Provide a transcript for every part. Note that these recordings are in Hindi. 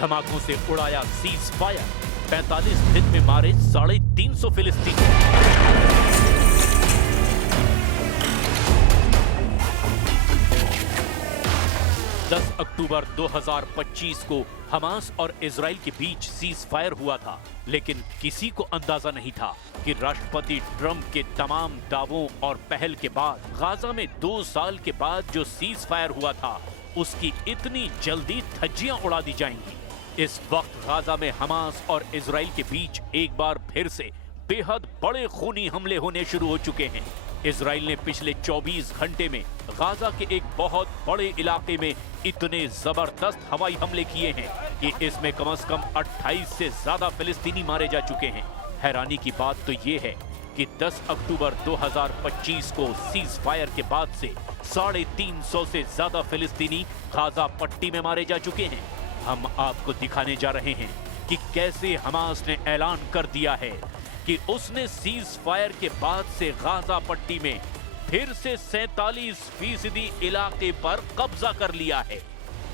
धमाकों से उड़ाया सीज फायर, 45 दिन में मारे 350 फिलिस्तीनी। अक्टूबर 2025 को हमास और इजराइल के बीच सीज फायर हुआ था, लेकिन किसी को अंदाजा नहीं था कि राष्ट्रपति ट्रंप के तमाम दावों और पहल के बाद गाजा में 2 साल के बाद जो सीज फायर हुआ था उसकी इतनी जल्दी धज्जियां उड़ा दी जाएंगी। इस वक्त गाजा में हमास और इजराइल के बीच एक बार फिर से बेहद बड़े खूनी हमले होने शुरू हो चुके हैं। इजराइल ने पिछले 24 घंटे में गाजा के एक बहुत बड़े इलाके में इतने जबरदस्त हवाई हमले किए हैं कि इसमें कम से कम 28 से ज्यादा फिलिस्तीनी मारे जा चुके हैं। हैरानी की बात तो ये है कि 10 अक्टूबर 2025 को सीज फायर के बाद से 350 से ज्यादा फिलिस्तीनी गाजा पट्टी में मारे जा चुके हैं। हम आपको दिखाने जा रहे हैं कि कैसे हमास ने ऐलान कर दिया है कि उसने सीज फायर के बाद से गाजा पट्टी में फिर से 47% इलाके पर कब्जा कर लिया है।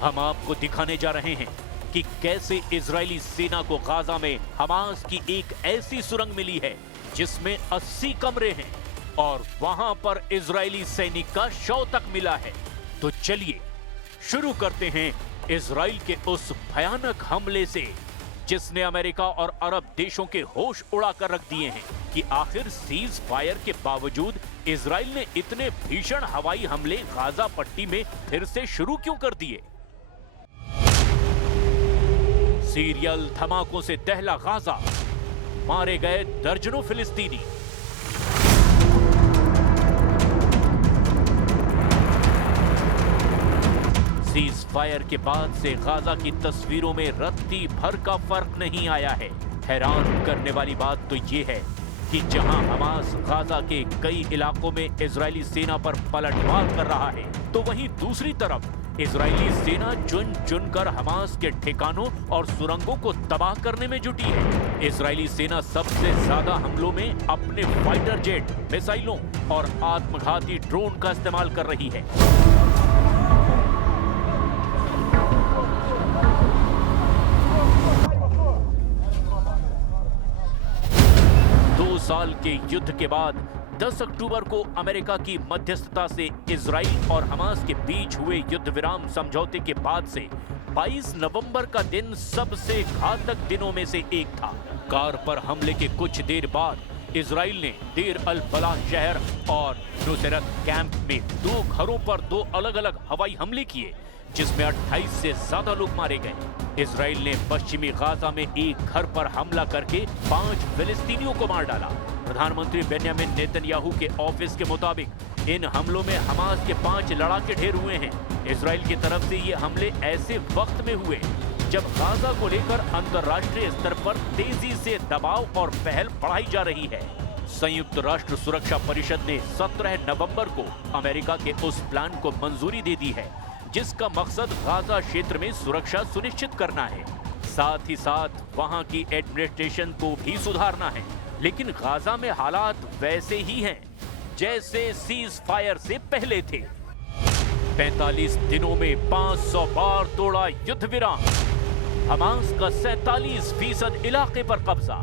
हम आपको दिखाने जा रहे हैं कि कैसे इजरायली सेना को गाजा में हमास की एक ऐसी सुरंग मिली है जिसमें 80 कमरे हैं और वहां पर इजरायली सैनिक का शव तक मिला है। तो चलिए शुरू करते हैं इजराइल के उस भयानक हमले से जिसने अमेरिका और अरब देशों के होश उड़ा कर रख दिए हैं कि आखिर सीज फायर के बावजूद इजराइल ने इतने भीषण हवाई हमले गाजा पट्टी में फिर से शुरू क्यों कर दिए। सीरियल धमाकों से दहला गाजा, मारे गए दर्जनों फिलिस्तीनी। सीज फायर के बाद से गाजा की तस्वीरों में रत्ती भर का फर्क नहीं आया है। हैरान करने वाली बात तो ये है कि जहां हमास गाजा के कई इलाकों में इजरायली सेना पर पलटवार कर रहा है, तो वहीं दूसरी तरफ इजरायली सेना चुन चुनकर हमास के ठिकानों और सुरंगों को तबाह करने में जुटी है। इजरायली सेना सबसे ज्यादा हमलों में अपने फाइटर जेट, मिसाइलों और आत्मघाती ड्रोन का इस्तेमाल कर रही है। 2 साल के युद्ध के बाद 10 अक्टूबर को अमेरिका की मध्यस्थता से इजराइल और हमास के बीच हुए युद्ध विराम समझौते के बाद से 22 नवंबर का दिन सबसे घातक दिनों में से एक था। कार पर हमले के कुछ देर बाद इजराइल ने देर अल बलाह शहर और नुसरत कैंप में 2 घरों पर 2 अलग अलग हवाई हमले किए, जिसमें 28 से ज्यादा लोग मारे गए। इजराइल ने पश्चिमी गाजा में एक घर पर हमला करके 5 फिलिस्तीनियों को मार डाला। प्रधानमंत्री बेन्यामिन नेतन्याहू के ऑफिस के मुताबिक इन हमलों में हमास के 5 लड़ाके ढेर हुए हैं। इजराइल की तरफ से ये हमले ऐसे वक्त में हुए जब गाजा को लेकर अंतर्राष्ट्रीय स्तर पर तेजी से दबाव और पहल बढ़ाई जा रही है। संयुक्त राष्ट्र सुरक्षा परिषद ने 17 नवंबर को अमेरिका के उस प्लान को मंजूरी दे दी है जिसका मकसद गाजा क्षेत्र में सुरक्षा सुनिश्चित करना है, साथ ही साथ वहां की एडमिनिस्ट्रेशन को भी सुधारना है। लेकिन गाजा में हालात वैसे ही हैं जैसे सीज फायर से पहले थे। 45 दिनों में 500 बार तोड़ा युद्ध विराम, हमास का 47% इलाके पर कब्जा।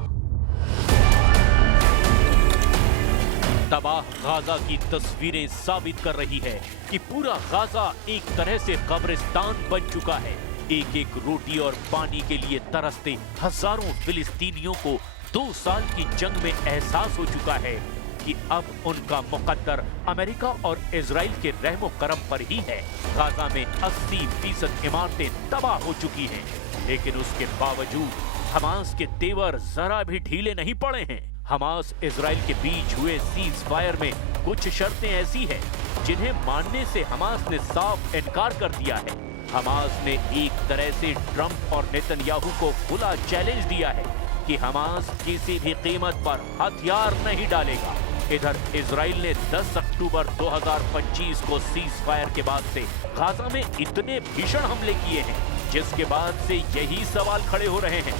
तबाह गाजा की तस्वीरें साबित कर रही है कि पूरा गाजा एक तरह से कब्रिस्तान बन चुका है। एक एक रोटी और पानी के लिए तरसते हजारों फिलिस्तीनियों को 2 साल की जंग में एहसास हो चुका है कि अब उनका मुकद्दर अमेरिका और इजराइल के रहमो करम पर ही है। गाजा में 80% इमारतें तबाह हो चुकी हैं, लेकिन उसके बावजूद हमास के तेवर जरा भी ढीले नहीं पड़े हैं। हमास इजराइल के बीच हुए सीज फायर में कुछ शर्तें ऐसी हैं जिन्हें मानने से हमास ने साफ इनकार कर दिया है। हमास ने एक तरह से ट्रंप और नेतन्याहू को खुला चैलेंज दिया है कि हमास किसी भी कीमत पर हथियार नहीं डालेगा। इधर इजराइल ने 10 अक्टूबर 2025 को सीज फायर के बाद से गाजा में इतने भीषण हमले किए हैं, जिसके बाद से यही सवाल खड़े हो रहे हैं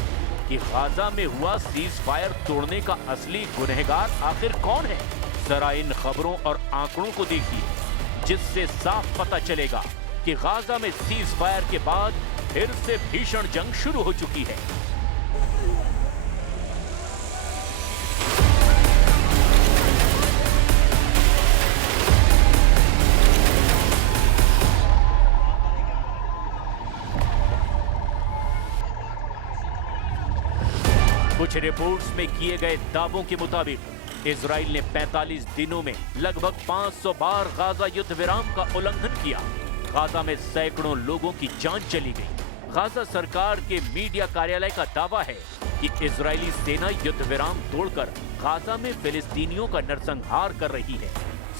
कि गाजा में हुआ सीज फायर तोड़ने का असली गुनहगार आखिर कौन है। जरा इन खबरों और आंकड़ों को देखिए जिससे साफ पता चलेगा कि गाजा में सीज फायर के बाद फिर से भीषण जंग शुरू हो चुकी है। कुछ रिपोर्ट्स में किए गए दावों के मुताबिक इजराइल ने 45 दिनों में लगभग 500 बार गाजा युद्ध विराम का उल्लंघन किया। गाजा में सैकड़ों लोगों की जान चली गई। गाजा सरकार के मीडिया कार्यालय का दावा है कि इजरायली सेना युद्ध विराम तोड़कर गाजा में फिलिस्तीनियों का नरसंहार कर रही है।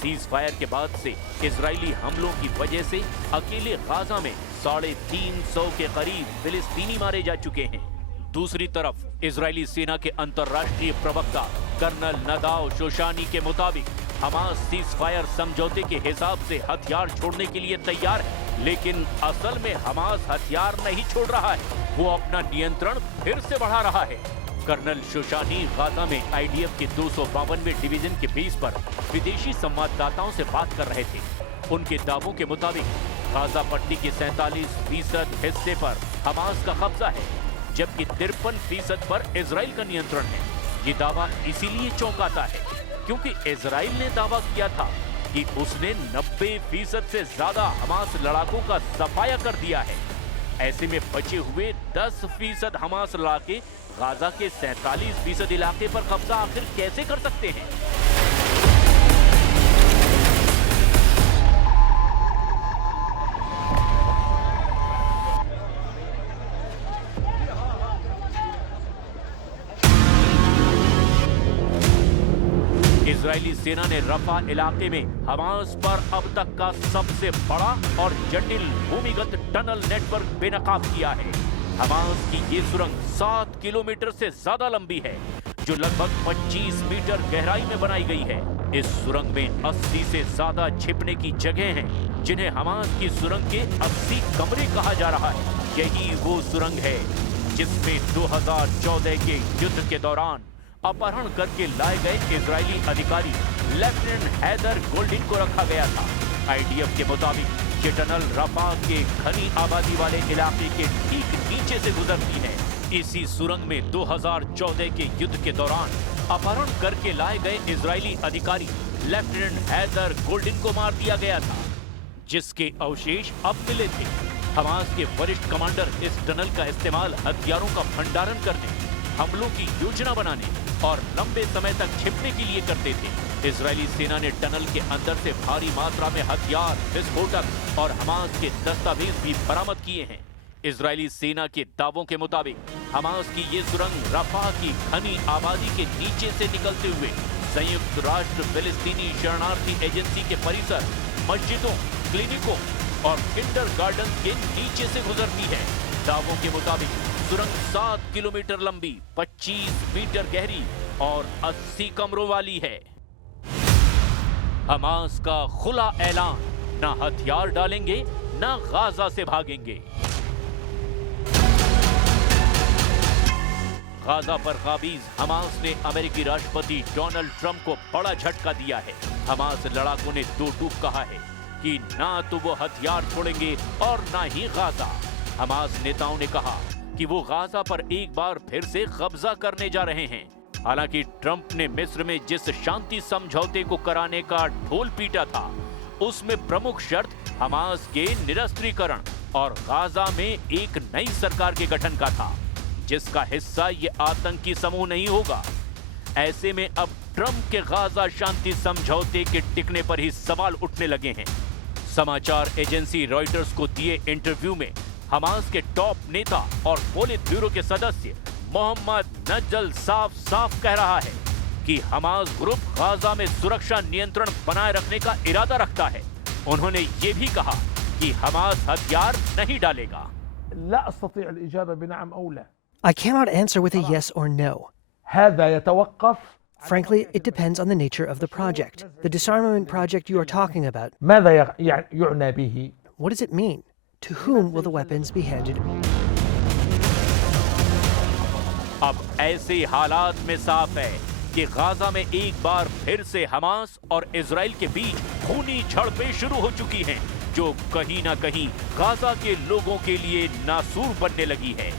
सीज फायर के बाद से इजरायली हमलों की वजह से अकेले गाजा में 350 के करीब फिलिस्तीनी मारे जा चुके हैं। दूसरी तरफ इजरायली सेना के अंतर्राष्ट्रीय प्रवक्ता कर्नल नदाव शोशानी के मुताबिक हमास सीज फायर समझौते के हिसाब से हथियार छोड़ने के लिए तैयार है, लेकिन असल में हमास हथियार नहीं छोड़ रहा है, वो अपना नियंत्रण फिर से बढ़ा रहा है। कर्नल शोशानी गाजा में आईडीएफ के 252वें डिवीजन के बेस पर विदेशी संवाददाताओं से बात कर रहे थे। उनके दावों के मुताबिक गाजा पट्टी के 47% हिस्से पर हमास का कब्जा है, जबकि 53% पर इजराइल का नियंत्रण है। ये दावा इसीलिए चौंकाता है क्योंकि इजराइल ने दावा किया था कि उसने 90% से ज्यादा हमास लड़ाकों का सफाया कर दिया है। ऐसे में बचे हुए 10% हमास लड़ाके गाजा के 47% इलाके पर कब्जा आखिर कैसे कर सकते हैं? इजरायली सेना ने रफा इलाके में हमास पर अब तक का सबसे बड़ा और जटिल भूमिगत टनल नेटवर्क बेनकाब किया है। हमास की ये सुरंग 7 किलोमीटर से ज्यादा लंबी है, जो लगभग 25 मीटर गहराई में बनाई गई है। इस सुरंग में 80 से ज्यादा छिपने की जगह हैं, जिन्हें हमास की सुरंग के 80 कमरे कहा जा रहा है। यही वो सुरंग है जिसमें 2014 के युद्ध के दौरान अपहरण करके लाए गए इजरायली अधिकारी लेफ्टिनेंट हैदर गोल्डिन को रखा गया था। आईडीएफ के मुताबिक ये टनल रफा के घनी आबादी वाले इलाके के ठीक नीचे से गुजरती है। इसी सुरंग में 2014 के युद्ध के दौरान अपहरण करके लाए गए इजरायली अधिकारी लेफ्टिनेंट हैदर गोल्डिन को मार दिया गया था, जिसके अवशेष अब मिले थे। हमास के वरिष्ठ कमांडर इस टनल का इस्तेमाल हथियारों का भंडारण करने, हमलों की योजना बनाने और लंबे समय तक छिपने के लिए करते थे। इजरायली सेना ने टनल के अंदर से भारी मात्रा में हथियार, विस्फोटक और हमास के दस्तावेज भी बरामद किए हैं। इजरायली सेना के दावों के मुताबिक हमास की ये सुरंग रफा की घनी आबादी के नीचे से निकलते हुए संयुक्त राष्ट्र फिलिस्तीनी शरणार्थी एजेंसी के परिसर, मस्जिदों, क्लिनिकों और किंडरगार्टन के नीचे से गुजरती है। दावों के मुताबिक सुरंग 7 किलोमीटर लंबी, 25 मीटर गहरी और 80 कमरों वाली है। हमास का खुला ऐलान, ना हथियार डालेंगे, ना गाजा से भागेंगे। गाजा पर काबिज हमास ने अमेरिकी राष्ट्रपति डोनाल्ड ट्रंप को बड़ा झटका दिया है। हमास लड़ाकों ने दो टूक कहा है कि ना तो वो हथियार छोड़ेंगे और ना ही गाजा। हमास नेताओं ने कहा कि वो गाजा पर एक बार फिर से कब्जा करने जा रहे हैं। हालांकि ट्रंप ने मिस्र में जिस शांति समझौते को कराने का ढोल पीटा था, उसमें प्रमुख शर्त हमास के निरस्त्रीकरण और गाजा में एक नई सरकार के गठन का था, जिसका हिस्सा ये आतंकी समूह नहीं होगा। ऐसे में अब ट्रंप के गाजा शांति समझौते के टिकने पर ही सवाल उठने लगे हैं। समाचार एजेंसी रॉयटर्स को दिए इंटरव्यू में हमास के टॉप नेता और पोलित ब्यूरो के सदस्य मोहम्मद नज्जल साफ कह रहा है कि हमास ग्रुप गाजा में सुरक्षा नियंत्रण बनाए रखने का इरादा रखता है। उन्होंने ये भी कहा कि हमास हथियार नहीं डालेगा। I cannot answer with a yes or no. Frankly, it depends on the nature of the project. The disarmament project you are talking about. What does it mean? To whom will the weapons be handed? अब ऐसे हालात में साफ है कि गाजा में एक बार फिर से हमास और इजराइल के बीच खूनी झड़पें शुरू हो चुकी हैं, जो कहीं ना कहीं गाजा के लोगों के लिए नासूर बनने लगी है।